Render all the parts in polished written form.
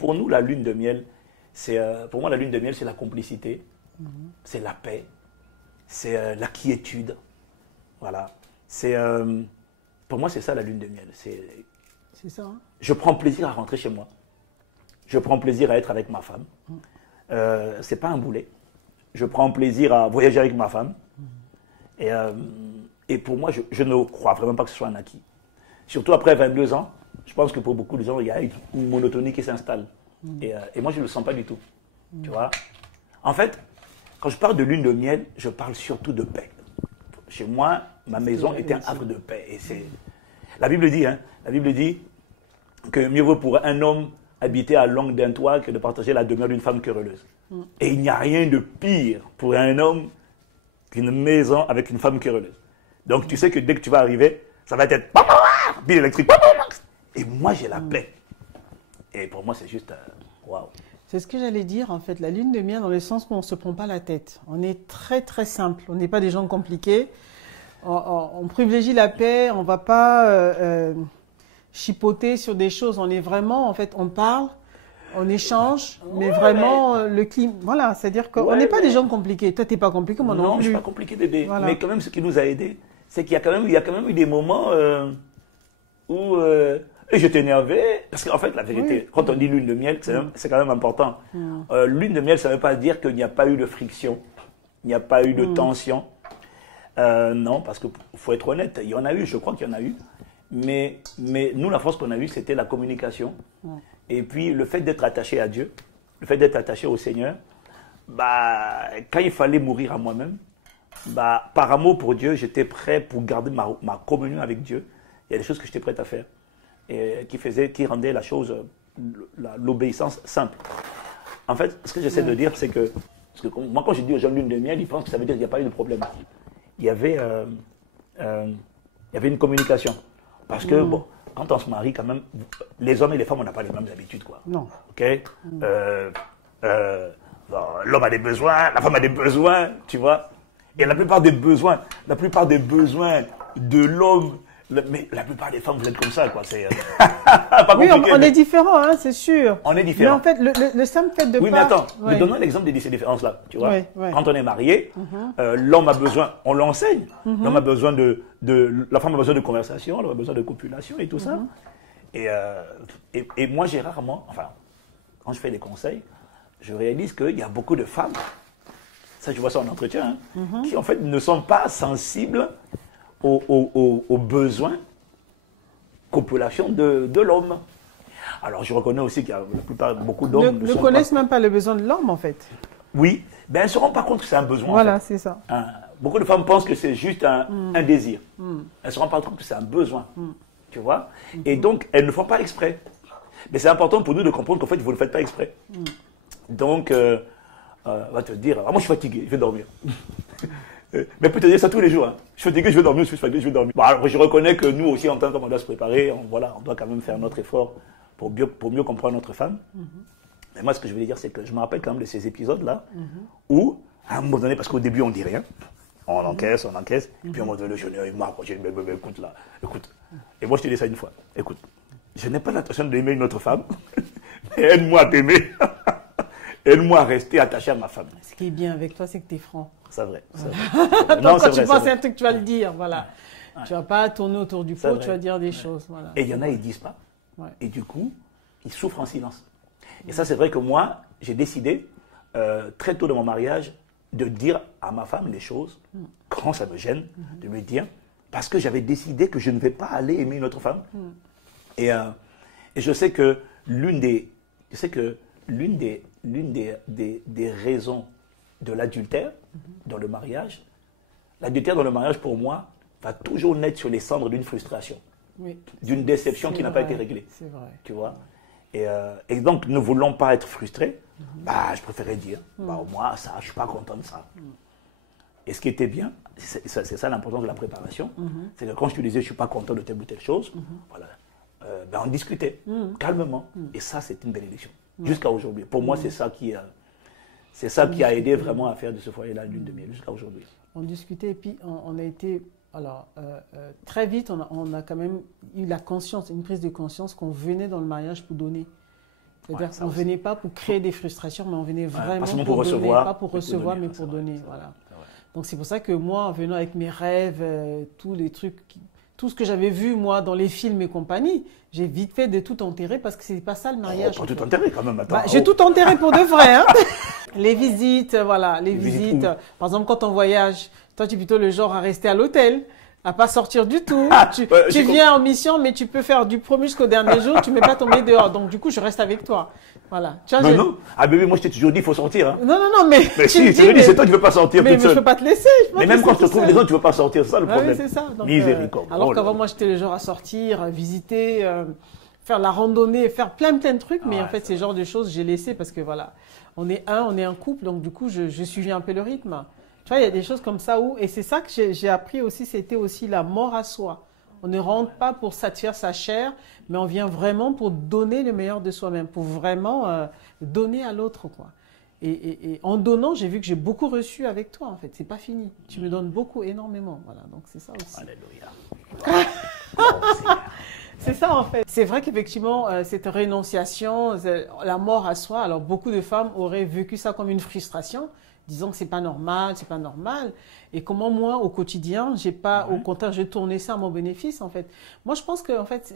pour nous, la lune de miel, pour moi, la lune de miel, c'est la complicité, c'est la paix, c'est la quiétude. Voilà. Pour moi, c'est ça la lune de miel. C'est ça. Hein? Je prends plaisir à rentrer chez moi. Je prends plaisir à être avec ma femme. C'est pas un boulet. Je prends plaisir à voyager avec ma femme. Et pour moi, je ne crois vraiment pas que ce soit un acquis. Surtout après 22 ans, je pense que pour beaucoup de gens, il y a une monotonie qui s'installe. Et moi, je ne le sens pas du tout. Tu vois? En fait, quand je parle de lune de miel, je parle surtout de paix. Chez moi, ma maison était un havre de paix. Et la Bible dit, hein, la Bible dit que mieux vaut pour un homme habiter à l'angle d'un toit que de partager la demeure d'une femme querelleuse. Et il n'y a rien de pire pour un homme qu'une maison avec une femme querelleuse. Donc tu sais que dès que tu vas arriver, ça va être bille électrique. Et moi j'ai la paix. Et pour moi c'est juste waouh. C'est ce que j'allais dire en fait, la lune de miel dans le sens où on ne se prend pas la tête. On est très très simple, on n'est pas des gens compliqués. On privilégie la paix, on ne va pas chipoter sur des choses. On est vraiment, en fait, on parle, on échange, mais vraiment le climat. Voilà, c'est-à-dire qu'on n'est pas des gens compliqués. Toi, tu n'es pas compliqué, moi non plus. Non, je ne suis pas compliqué d'aider. Voilà. Mais quand même, ce qui nous a aidés, c'est qu'il y a quand même eu des moments où je t'énervais. Parce qu'en fait, la vérité, quand on dit lune de miel, c'est quand même important. Lune de miel, ça ne veut pas dire qu'il n'y a pas eu de friction, il n'y a pas eu de tension. Non, parce qu'il faut être honnête, il y en a eu, je crois qu'il y en a eu. Mais nous, la force qu'on a eue, c'était la communication. Et puis, le fait d'être attaché à Dieu, le fait d'être attaché au Seigneur, quand il fallait mourir à moi-même, par amour pour Dieu, j'étais prêt pour garder ma communion avec Dieu. Il y a des choses que j'étais prêt à faire et qui rendaient la chose, l'obéissance simple. En fait, ce que j'essaie de dire, c'est que, parce que moi, quand je dis aux gens lune de miel, ils pensent que ça veut dire qu'il n'y a pas eu de problème. Il y avait une communication. Parce que, bon, quand on se marie, quand même, les hommes et les femmes, on n'a pas les mêmes habitudes, quoi. Non. OK? L'homme a des besoins, la femme a des besoins, tu vois. Et la plupart des besoins de l'homme, mais la plupart des femmes, vous êtes comme ça, quoi. C'est pas oui, compliqué. on est différents, hein, c'est sûr. On est différents. Mais en fait, le simple fait de oui, mais attends, mais donnons l'exemple de ces différences-là, tu vois. Quand on est marié, l'homme a besoin, on l'enseigne, l'homme a besoin la femme a besoin de conversation, l'homme a besoin de copulation et tout ça. Et moi, j'ai rarement, enfin, quand je fais des conseils, je réalise qu'il y a beaucoup de femmes, ça je vois ça en entretien, qui en fait ne sont pas sensibles aux besoins copulation de l'homme. Alors je reconnais aussi qu'il y a la plupart, beaucoup d'hommes ne connaissent même pas le besoin de l'homme en fait. Oui, ben elles ne se rendent pas compte que c'est un besoin. Voilà, en fait. c'est ça. Beaucoup de femmes pensent que c'est juste un désir. Elles ne se rendent pas compte que c'est un besoin. Tu vois. Et donc, elles ne font pas exprès. Mais c'est important pour nous de comprendre qu'en fait, vous ne faites pas exprès. Donc, on va te dire, moi je suis fatigué, je vais dormir. Mais peut te dire ça tous les jours. Hein. Je suis fatigué, je vais dormir, je suis fatigué, je vais dormir. Bon, alors je reconnais que nous aussi, en tant qu'homme, on doit se préparer, on doit quand même faire notre effort pour mieux comprendre notre femme. Mais moi, ce que je voulais dire, c'est que je me rappelle quand même de ces épisodes-là où, à un moment donné, parce qu'au début, on ne dit rien, on encaisse, et puis à un moment donné, je m'approche, écoute là, écoute. Et moi, je te dis ça une fois, écoute, je n'ai pas l'intention d'aimer une autre femme, mais aide-moi à t'aimer. Aide-moi à rester attaché à ma femme. Ce qui est bien avec toi, c'est que tu es franc. C'est vrai. Donc, quand tu penses à un truc, tu vas le dire, voilà. Tu ne vas pas tourner autour du pot, tu vas dire des choses. Voilà. Et il y en a, ils ne disent pas. Et du coup, ils souffrent en silence. Et ça, c'est vrai que moi, j'ai décidé, très tôt dans mon mariage, de dire à ma femme les choses, quand ça me gêne, de lui dire, parce que j'avais décidé que je ne vais pas aller aimer une autre femme. Et je sais que l'une des raisons de l'adultère dans le mariage, pour moi, va toujours naître sur les cendres d'une frustration, d'une déception qui n'a pas été réglée. C'est vrai. Tu vois. Et donc, ne voulant pas être frustré, je préférais dire, moi, ça, je ne suis pas content de ça. Et ce qui était bien, c'est ça l'importance de la préparation, c'est que quand je te disais, je ne suis pas content de telle ou telle chose, voilà, on discutait calmement. Et ça, c'est une bénédiction. Jusqu'à aujourd'hui. Pour moi, c'est ça qui a aidé vraiment à faire de ce foyer-là une lune de miel, jusqu'à aujourd'hui. On discutait et puis on a été... Alors, très vite, on a quand même eu la conscience, une prise de conscience qu'on venait dans le mariage pour donner. C'est-à-dire qu'on ne venait pas pour créer des frustrations, mais on venait vraiment pour donner, recevoir, pas pour recevoir, mais pour donner. Voilà. Donc c'est pour ça que moi, en venant avec mes rêves, tous les trucs, tout ce que j'avais vu moi dans les films et compagnie, j'ai vite fait de tout enterrer parce que c'est pas ça le mariage. Pas tout enterré quand même. J'ai tout enterré pour de vrai. Hein. Les visites, voilà, les visites. Par exemple, quand on voyage, toi tu es plutôt le genre à rester à l'hôtel. À pas sortir du tout. Tu viens en mission, mais tu peux faire du premier jusqu'au dernier jour, tu ne mets pas tomber dehors. Donc, du coup, je reste avec toi. Voilà. Tu vois, non. Ah, bébé, moi, je t'ai toujours dit, il faut sortir. Hein. Non, mais. Mais si, tu me dis, c'est toi qui ne veux pas sortir toute seule. Mais je ne peux pas te laisser. Mais même quand je te trouve les autres, tu ne veux pas sortir. C'est ça le problème. Oui, c'est ça. Donc, miséricorde. Alors qu'avant, moi, j'étais le genre à sortir, visiter, faire la randonnée, faire plein de trucs. Mais en fait, ces genres de choses, j'ai laissé parce que voilà, on est un couple. Donc, du coup, je suivais un peu le rythme. Tu vois, il y a des choses comme ça où, et c'est ça que j'ai appris aussi, c'était aussi la mort à soi. On ne rentre pas pour satisfaire sa chair, mais on vient vraiment pour donner le meilleur de soi-même, pour vraiment donner à l'autre, quoi. Et en donnant, j'ai vu que j'ai beaucoup reçu avec toi, en fait. C'est pas fini. Tu me donnes beaucoup, énormément. Voilà, donc c'est ça aussi. Alléluia. C'est ça, en fait. C'est vrai qu'effectivement, cette rénonciation, la mort à soi, alors beaucoup de femmes auraient vécu ça comme une frustration, disant que c'est pas normal, c'est pas normal. Et comment moi, au quotidien, j'ai pas, au contraire, j'ai tourné ça à mon bénéfice, en fait. Moi, je pense que, en fait,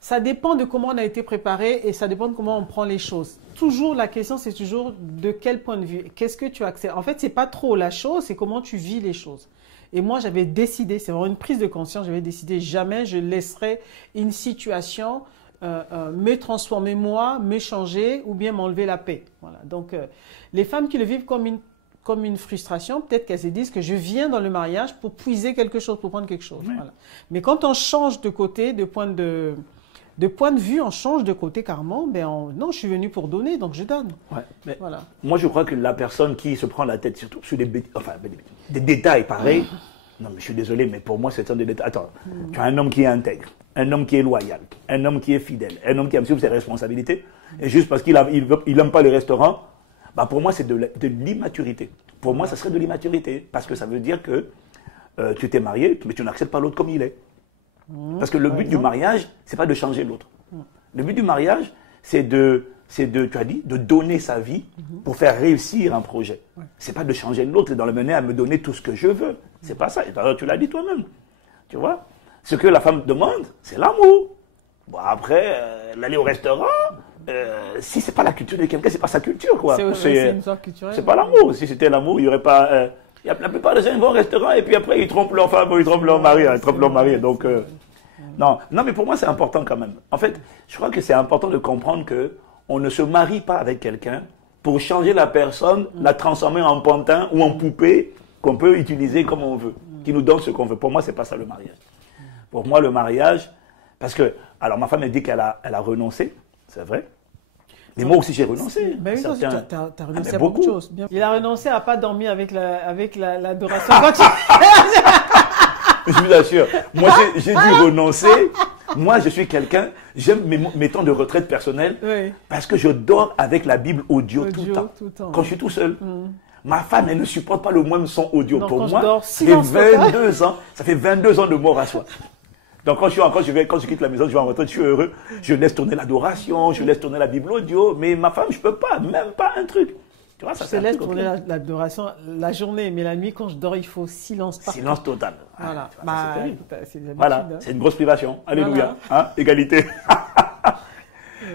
ça dépend de comment on a été préparé et ça dépend de comment on prend les choses. Toujours, la question, c'est toujours de quel point de vue. Qu'est-ce que tu acceptes? En fait, c'est pas trop la chose, c'est comment tu vis les choses. Et moi, j'avais décidé, c'est vraiment une prise de conscience, j'avais décidé jamais je laisserai une situation me transformer moi, me changer ou bien m'enlever la paix. Voilà. Donc, les femmes qui le vivent comme une frustration, peut-être qu'elles se disent que je viens dans le mariage pour puiser quelque chose, pour prendre quelque chose. Oui. Voilà. Mais quand on change de côté, de point de vue, on change de côté carrément, non, je suis venu pour donner, donc je donne. Ouais, mais voilà. Moi, je crois que la personne qui se prend la tête, surtout sur des détails pareils, non, mais je suis désolé, mais pour moi, c'est un des détails. Attends, tu as un homme qui est intègre, un homme qui est loyal, un homme qui est fidèle, un homme qui assume ses responsabilités, et juste parce qu'il n'aime pas le restaurant, bah pour moi, c'est de l'immaturité. Pour moi, ça serait de l'immaturité, parce que ça veut dire que tu t'es marié, mais tu n'acceptes pas l'autre comme il est. Parce que le but du mariage, c'est pas de changer l'autre. Le but du mariage, c'est de, tu as dit, de donner sa vie pour faire réussir un projet. C'est pas de changer l'autre et de le mener à me donner tout ce que je veux. C'est pas ça. Et tu l'as dit toi-même. Tu vois? Ce que la femme demande, c'est l'amour. Bon, après, l'aller au restaurant, si c'est pas la culture de quelqu'un, c'est pas sa culture, quoi. C'est une sorte culturelle. C'est pas l'amour. Si c'était l'amour, il y aurait pas. La plupart des gens vont au restaurant et puis après ils trompent leur femme ou ils trompent leur mari. Ils trompent leur mari. Donc, non, mais pour moi c'est important quand même. En fait, je crois que c'est important de comprendre qu'on ne se marie pas avec quelqu'un pour changer la personne, la transformer en pantin ou en poupée qu'on peut utiliser comme on veut, qui nous donne ce qu'on veut. Pour moi, c'est pas ça le mariage. Pour moi, le mariage, parce que, alors ma femme elle dit qu'elle a renoncé, c'est vrai. Mais moi aussi, j'ai renoncé. Ben oui, tu as renoncé à beaucoup de choses. Bien. Il a renoncé à ne pas dormir avec l'adoration. Je vous assure, moi, j'ai dû renoncer. Moi, je suis quelqu'un, j'aime mes temps de retraite personnelle parce que je dors avec la Bible audio tout le temps. Quand je suis tout seul. Ma femme, elle ne supporte pas le moindre son audio. Donc, pour moi, ça fait 22 ans de mort à soi. Donc quand je quitte la maison, je vais en retraite, je suis heureux, je laisse tourner l'adoration, je laisse tourner la Bible audio, mais ma femme, je ne peux pas, même pas un truc. Tu vois, ça je laisse tourner l'adoration la journée, mais la nuit, quand je dors, il faut silence partout. Silence total. Voilà. C'est une grosse privation. Alléluia. Voilà. Hein, égalité.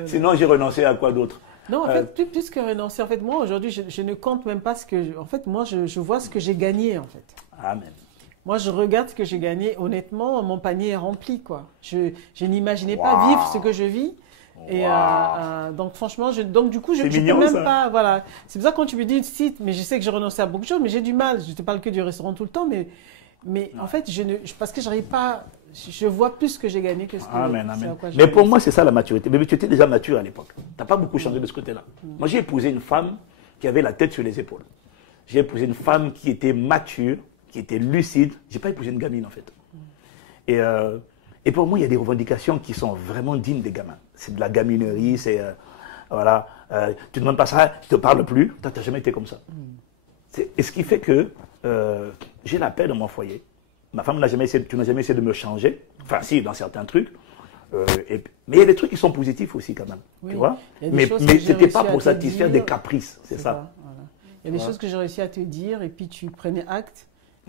Sinon, j'ai renoncé à quoi d'autre? Non, en fait, plus que renoncer, en fait, moi, aujourd'hui, je ne compte même pas ce que... En fait, moi, je vois ce que j'ai gagné, en fait. Amen. Moi, je regarde ce que j'ai gagné. Honnêtement, mon panier est rempli, quoi. Je n'imaginais pas vivre ce que je vis. Et donc, franchement, du coup, je ne peux même pas... Voilà. C'est pour ça que quand tu me dis site, mais je sais que j'ai renoncé à beaucoup de choses, mais j'ai du mal. Je ne te parle que du restaurant tout le temps, mais en fait, parce que je n'arrive pas... Je vois plus ce que j'ai gagné que ce que... Amen. Mais pour moi, c'est ça la maturité. Mais tu étais déjà mature à l'époque. Tu n'as pas beaucoup changé de ce côté-là. Moi, j'ai épousé une femme qui avait la tête sur les épaules. J'ai épousé une femme qui était mature, qui était lucide. Je n'ai pas épousé une gamine, en fait. Et pour moi, il y a des revendications qui sont vraiment dignes des gamins. C'est de la gaminerie, c'est... voilà. Tu ne demandes pas ça, je ne te parle plus. Tu n'as jamais été comme ça. Et ce qui fait que j'ai la paix dans mon foyer. Ma femme tu n'as jamais essayé de me changer. Enfin, si, dans certains trucs. Mais il y a des trucs qui sont positifs aussi quand même. Oui. Tu vois? Il y a des Mais choses que j'ai c'était réussi pas à pour te satisfaire dire. des caprices, c'est ça. Voilà. Il y a des choses que j'ai réussi à te dire et puis tu prenais acte.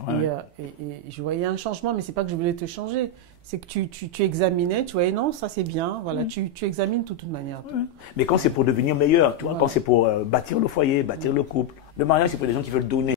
Ouais. Et je voyais un changement, mais c'est pas que je voulais te changer. C'est que tu examinais, tu voyais non, ça c'est bien. Voilà, tu examines de toute manière. Ouais. Mais quand c'est pour devenir meilleur, tu vois, Voilà. quand c'est pour bâtir le foyer, bâtir le couple, le mariage, c'est pour les gens qui veulent donner.